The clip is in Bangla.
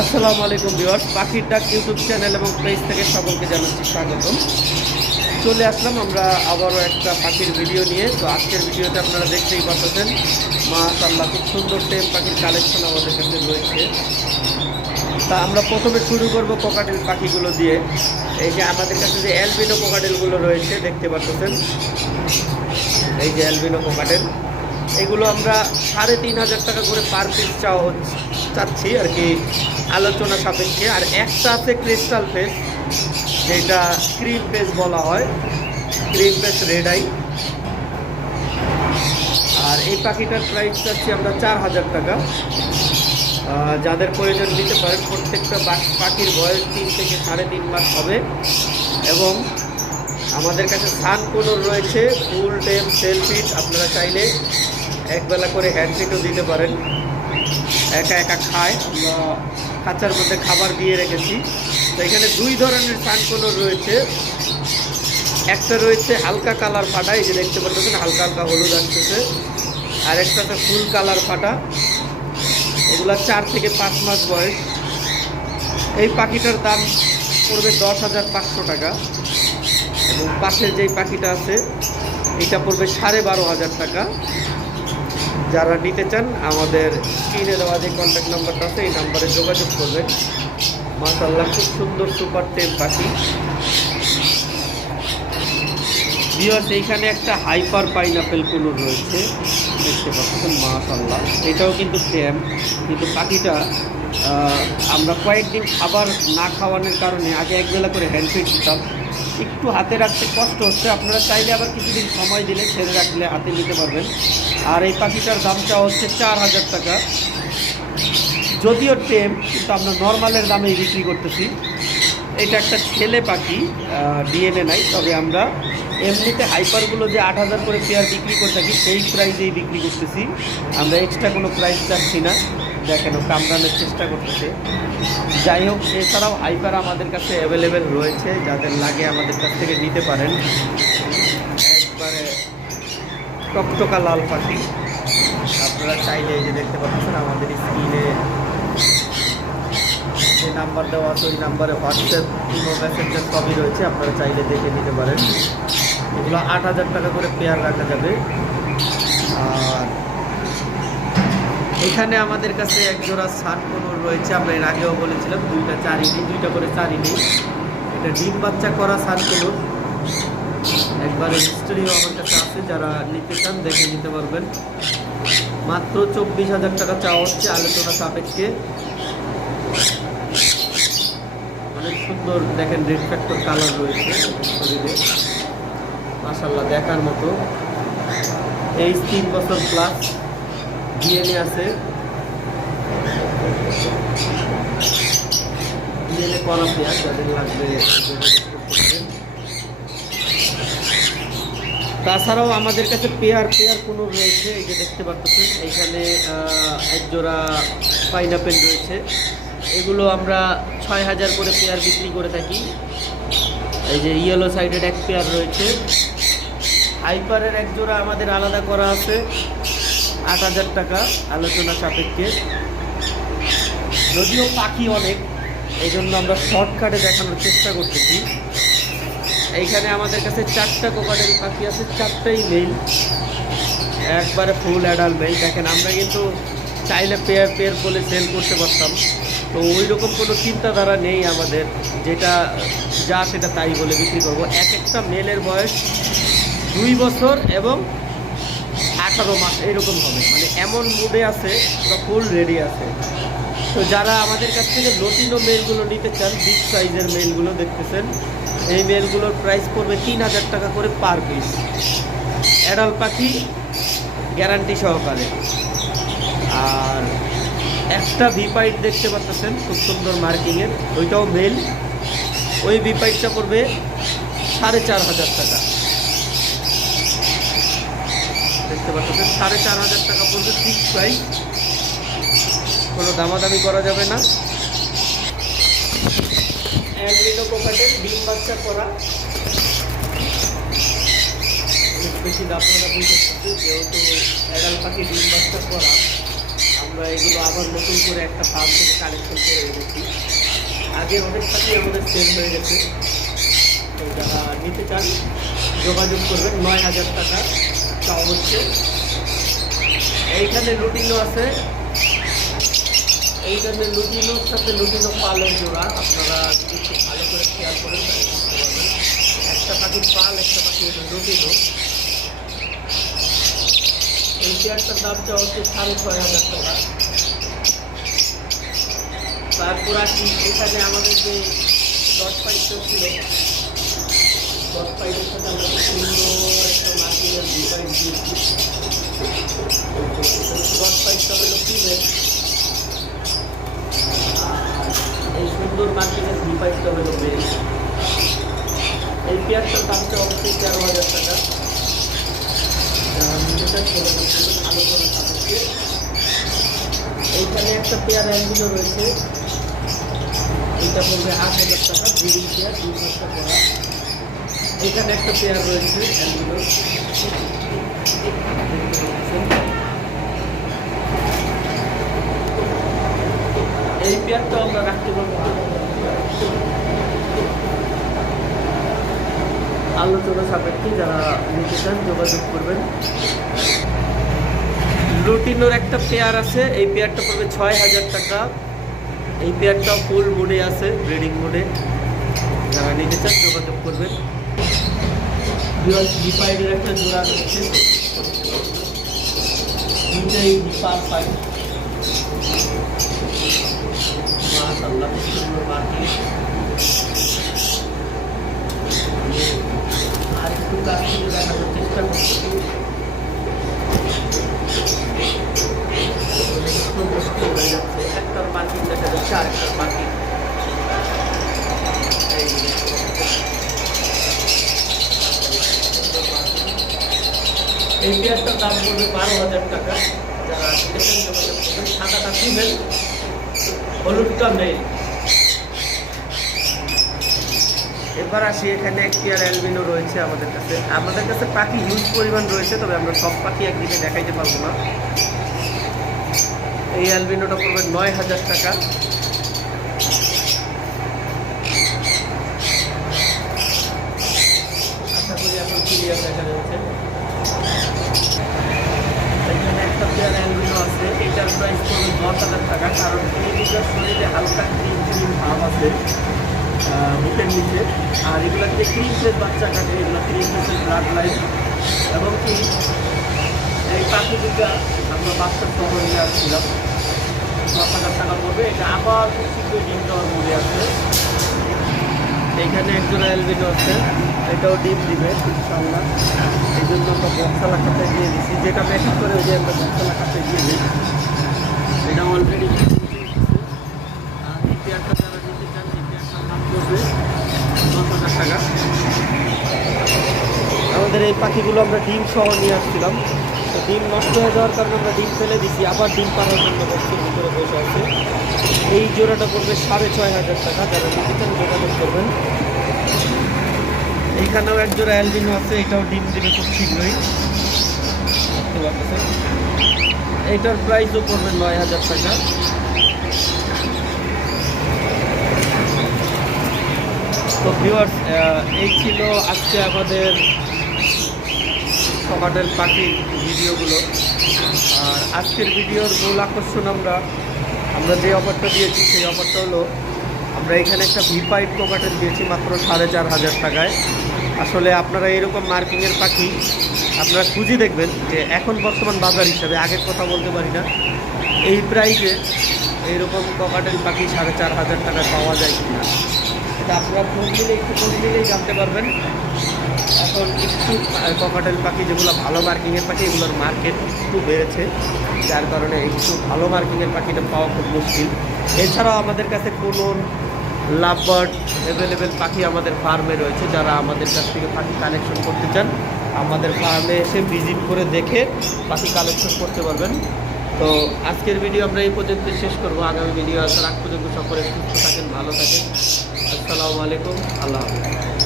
আসসালামু আলাইকুম ভিউয়ার্স, পাখির ডাক ইউটিউব চ্যানেল এবং পেজ থেকে সকলকে জানাচ্ছি স্বাগতম। চলে আসলাম আমরা আবারও একটা পাখির ভিডিও নিয়ে। তো আজকের ভিডিওতে আপনারা দেখতেই পাচ্ছেন মাশাল্লাহ খুব সুন্দর টেম পাখির কালেকশন আমাদের কাছে রয়েছে। তা আমরা প্রথমে শুরু করব কোকাটেল পাখিগুলো দিয়ে। এই যে আমাদের কাছে যে অ্যালবিনো কোকাটেলগুলো রয়েছে, দেখতে পাচ্ছেন। এই যে অ্যালবিনো কোকাটেল। এগুলো আমরা সাড়ে তিন হাজার টাকা করে পার পিস চাওয়া চাচ্ছি আর কি আলোচনা সাপেক্ষে। আর একটা আছে ক্রিস্টাল ফেস যেটা ক্রিম ফেস বলা হয় ক্রিম ফেস রেড আই আর এই পাখিটার প্রাইস চাচ্ছি আমরা চার হাজার টাকা। যাদের প্রয়োজন দিতে পারেন, প্রত্যেকটা পাখির বয়স তিন থেকে সাড়ে তিন মাস হবে। এবং আমাদের কাছে সান কোলর রয়েছে ফুল টেম সেলফিট আপনারা চাইলে একবেলা করে হ্যান্ডফিটও দিতে পারেন। একা একা খায়। খাঁচার মধ্যে খাবার দিয়ে রেখেছি। তো এখানে দুই ধরনের সান কোলর রয়েছে। একটা রয়েছে হালকা কালার ফাটা এই যে দেখতে পাচ্ছেন, হালকা হালকা হলুদ আসতেছে। আর একটা হচ্ছে ফুল কালার ফাটা এগুলা চার থেকে পাঁচ মাস বয়স। এই পাখিটার দাম পড়বে দশ হাজার পাঁচশো টাকা। এবং পাশের যেই পাখিটা আছে, এটা পড়বে সাড়ে বারো হাজার টাকা। যারা নিতে চান, আমাদের স্ক্রিনে দেওয়া যে কন্ট্যাক্ট নাম্বারটা আছে, এই নাম্বারে যোগাযোগ করবেন। মাশাল্লাহ খুব সুন্দর সুপার টেম পাখি। বিয়স এইখানে একটা হাইপার পাইনাপেল কুলো রয়েছে। দেখতে পাচ্ছেন মাশাল্লাহ এটাও কিন্তু টেম কিন্তু পাখিটা আমরা কয়েকদিন খাবার না খাওয়ানোর কারণে আগে একবেলা করে হ্যান্ডফিট দিতাম। একটু হাতে রাখতে কষ্ট হচ্ছে, আপনারা চাইলে আবার কিছুদিন সময় দিলে ছেড়ে রাখলে হাতে নিতে পারবেন। আর এই পাখিটার দামটা হচ্ছে চার হাজার টাকা। যদিও টেম, কিন্তু আমরা নর্মালের দামেই বিক্রি করতেছি। এটা একটা ছেলে পাখি ডিএনএ নাই, তবে আমরা এমনিতে হাইপারগুলো যে আট হাজার করে পেয়ার বিক্রি করে থাকি, সেই প্রাইসেই বিক্রি করতেছি। আমরা এক্সট্রা কোনো প্রাইস চাচ্ছি না। দেখেন, ও কামড়ানোর চেষ্টা করতেছে। যাই হোক, এছাড়াও হাইপার আমাদের কাছে অ্যাভেলেবেল রয়েছে, যাদের লাগে আমাদের কাছ থেকে নিতে পারেন। টকটকা লাল পাখি। আপনারা চাইলে এই যে দেখতে পাচ্ছেন, আমাদের স্ক্রিনে যে নাম্বার দেওয়া আছে, ওই নাম্বারে হোয়াটসঅ্যাপ ইমো মেসেঞ্জার সবই রয়েছে, আপনারা চাইলে দেখে নিতে পারেন। এগুলো আট হাজার টাকা করে পেয়ার রাখা যাবে। আর এখানে আমাদের কাছে এক জোড়া সানকনুর রয়েছে, আমরা এর আগেও বলেছিলাম, দুইটা চারি নেই, দুইটা করে চারি নেই। এটা ডিম বাচ্চা করা সানকনুর একবারে হিস্টোরিও আমার কাছে আছে, যারা নিতে চান দেখে নিতে পারবেন। মাত্র চব্বিশ হাজার টাকা চাওয়া হচ্ছে আলোচনা সাপেক্ষে। অনেক সুন্দর দেখেন রেড ফ্যাক্টর কালার রয়েছে শরীরে। মাসাল্লাহ দেখার মতো। এই তিন বছর প্লাস ডিএনএ আছে। ডিএনএ করা পেয়ার যাদের লাগবে যোগাযোগ করতে পারেন। তাছাড়াও আমাদের কাছে পেয়ার পেয়ার কোনো রয়েছে, এই যে দেখতে পাচ্ছেন। এক জোড়া পাইনাপেল রয়েছে। এগুলো আমরা ছয় হাজার করে পেয়ার বিক্রি করে থাকি। এই যে ইয়েলো সাইডের এক পেয়ার রয়েছে। হাইপারের এক জোড়া আমাদের আলাদা করা আছে, আট হাজার টাকা আলোচনা সাপেক্ষে। যদিও পাখি অনেক এই জন্য আমরা শর্টকাটে দেখানোর চেষ্টা করতেছি। এইখানে আমাদের কাছে চারটা কোকাটেল পাখি আছে, চারটাই মেল একবারে ফুল অ্যাডাল্ট মেল দেখেন, আমরা কিন্তু চাইলে পেয়ার পেয়ার বলে সেল করতে পারতাম। তো ওই রকম কোনো চিন্তাধারা নেই আমাদের, যেটা যা সেটা তাই বলে বিক্রি করব। এক একটা মেলের বয়স দুই বছর এবং আঠারো মাস, এরকম হবে। মানে এমন মুডে আছে ওরা ফুল রেডি আছে। তো যারা আমাদের কাছ থেকে লটিনো মেলগুলো নিতে চান বিগ সাইজের মেলগুলো দেখতেছেন এই মেলগুলোর প্রাইস পড়বে তিন হাজার টাকা করে পার পিস অ্যাডাল্ট পাখি গ্যারান্টি সহকারে। আর একটা ভিপাইট দেখতে পাচ্ছেন, খুব সুন্দর মার্কিংয়ের ওইটাও মেল ওই ভিপাইটটা পড়বে সাড়ে চার হাজার টাকা। দেখতে পাচ্ছেন, সাড়ে চার হাজার টাকা পড়বে ফিক্স প্রাইস কোনো দামাদামি করা যাবে না। অ্যালবিনো কোকাটের ডিম বাচ্চা করা। বেশি দামি করতেছে যেহেতু অ্যাডাল পাখি ডিম বাচ্চা করা, আমরা এগুলো আবার নতুন করে একটা ফার্ম থেকে কালেকশন করে রেখেছি আগে অনেক পাখি আমাদের সেল হয়ে গেছে। তো নিতে চান, যোগাযোগ করবেন, নয় হাজার টাকা। চাও হচ্ছে এইখানে লুটিনো আছে। এইখানে লুটিনোর সাথে লুটিনো পালের জোড়া। আপনারা যদি একটু ভালো করে খেয়াল করেন তাহলে বুঝতে পারবেন। একটা পাখির পাল, একটা পাখি লুটিনো এই চেয়ারটার দামটা হচ্ছে সাড়ে ছয় হাজার টাকা। তারপর আসি, এখানে আমাদের যে দশ পাইপটা ছিল দশ পাইপের সাথে আমরা সুন্দর একটা মার্কেটের দুই দিয়েছি। দশ পাইপটা হলো ফিমেল এই সুন্দর দুই পাইপটা হলো মেল এই পেয়ারটার দামটা অবশ্যই তেরো হাজার টাকা। এইখানে একটা পেয়ার অ্যালবিনো রয়েছে। এইটা পড়বে আট হাজার টাকা ব্রিডিং পেয়ার দুই মাসটা করা। এখানে একটা পেয়ার রয়েছে অ্যালবিনো এই পেয়ারটা আমরা রাখতে পারব আলোচনা সাপেক্ষে যারা নিতে চান যোগাযোগ করবেন। লুটিনোর একটা পেয়ার আছে, এই পেয়ারটা পড়বে ছয় হাজার টাকা। এই পেয়ারটা ফুল মুডে আছে ব্রিডিং মুডে যারা নিতে চান যোগাযোগ করবেন। ডিপাইডের একটা জোড়া রয়েছে। দুইটাই ডিপার পাই মাশাআল্লাহ খুব সুন্দর মার্কেট আর একটু কাছ থেকে দেখানোর চেষ্টা করছি একটু মুশকিল হয়ে যাচ্ছে একটার পাখি দেখা যাচ্ছে আরেকটার পাখি এই যে এই পেয়ারটার দাম পড়বে বারো হাজার টাকা। যারা সাদাটা হলুদটা মেল এবার আসি এখানে একটি আর অ্যালবিনো রয়েছে আমাদের কাছে। আমাদের কাছে পাখি হিউজ পরিমাণ রয়েছে তবে আমরা সব পাখি একদিকে দেখাইতে পারব না। এই অ্যালবিনোটা পড়বে নয় হাজার টাকা। আশা করি এখন ক্লিয়ার দেখা যাচ্ছে এখানে একটা পেয়ার অ্যালবিনো আছে এটার প্রাইস পড়বে দশ হাজার টাকা কারণ দুটোর শরীরে হালকা ক্রিম ক্রিম ভাব আছে বুকের নিচে। আর এগুলোতে ক্রিমসের বাচ্চা কাটে, এগুলো ক্রিমসের ব্লাড লাইন এবং কি, এই পাখি দুটা আমরা বাচ্চা সহ নিয়ে আসছিলাম। দশ হাজার টাকা পড়বে এটা আবার খুব শীঘ্রই ডিম দেওয়ার মধ্যে আছে। এইখানে একজন অ্যালবিনো আছে, এটাও ডিম দিবে ইনশাল্লাহ এই জন্য আমরা বক্সালা খাতে দিয়ে দিচ্ছি যেটা ম্যাচিং করে ওই যে আমরা বক্সালা খাতে দিয়ে দিই। এটা অলরেডি যারা হাজার টাকা আমাদের এই পাখিগুলো আমরা ডিম সহ নিয়ে আসছিলাম। তো ডিম নষ্ট হয়ে যাওয়ার কারণে আমরা ডিম ফেলে দিচ্ছি আবার ডিম পাড়ার জন্য বক্সের ভিতরে বসে আছে। এই জোড়াটা পড়বে সাড়ে ছয় হাজার টাকা, যারা নিতে চান যোগাযোগ করবেন। এইখানেও এক জোড়া অ্যালবিনো আছে, এটাও ডিম দিবে খুব শীঘ্রই। দেখতে পাচ্ছেন? এইটার প্রাইসও পড়বে নয় হাজার টাকা। তো ভিউয়ার্স এই ছিল আজকে আমাদের সকাটের পাখির ভিডিওগুলো। আর আজকের ভিডিওর মূল আকর্ষণ আমরা আমরা যে অফারটা দিয়েছি সেই অফারটা হলো, আমরা এখানে একটা ভি পাইপ কোকাটেল দিয়েছি মাত্র সাড়ে চার হাজার টাকায়। আসলে আপনারা এরকম মার্কিংয়ের পাখি আপনারা খুঁজে দেখবেন যে এখন বর্তমান বাজার হিসাবে, আগের কথা বলতে পারি না, এই প্রাইসে এইরকম ককাটেল পাখি সাড়ে চার হাজার টাকায় পাওয়া যায় কিনা। এটা আপনারা ফোন দিলে, একটু ফোন দিলেই জানতে পারবেন। এখন একটু ককাটেল পাখি যেগুলো ভালো মার্কিংয়ের পাখি এগুলোর মার্কেট একটু বেড়েছে, যার কারণে একটু ভালো মার্কিংয়ের পাখিটা পাওয়া খুব মুশকিল। এছাড়াও আমাদের কাছে কোনো লাভবার্ড অ্যাভেলেবেল পাখি আমাদের ফার্মে রয়েছে, যারা আমাদের কাছ থেকে পাখি কালেকশন করতে চান। আমাদের ফার্মে এসে ভিজিট করে দেখে বাকি কালেকশন করতে পারবেন। তো আজকের ভিডিও আমরা এই পর্যন্ত শেষ করব। আগামী ভিডিও আসার আগ পর্যন্ত সকলে সুস্থ থাকেন, ভালো থাকেন। আসসালামু আলাইকুম। আল্লাহ হাফিজ।